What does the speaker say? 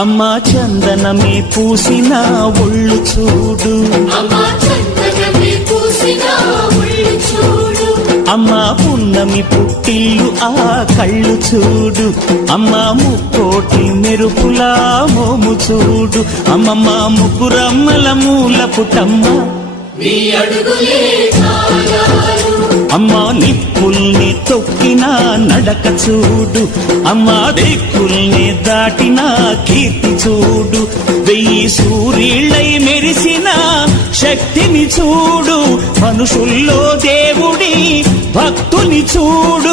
అమ్మా చందనమే పూసిన ఒళ్ళు చూడు, అమ్మా పున్నమి పుట్టిల్లు ఆ కళ్ళు చూడు, అమ్మా ముక్కోటి మెరుపులా మోము చూడు, అమ్మమ్మ ముగ్గురమ్మల మూల పుటమ్మ అమ్మా నిప్పుల్ని తొక్కిన నడక చూడు, అమ్మా దిక్కుల్ని దాటిన కీర్తి చూడు, 1000 సూర్యుళ్ళై మెరిసిన శక్తిని చూడు, మనుషుల్లో దేవుడి భక్తుని చూడు.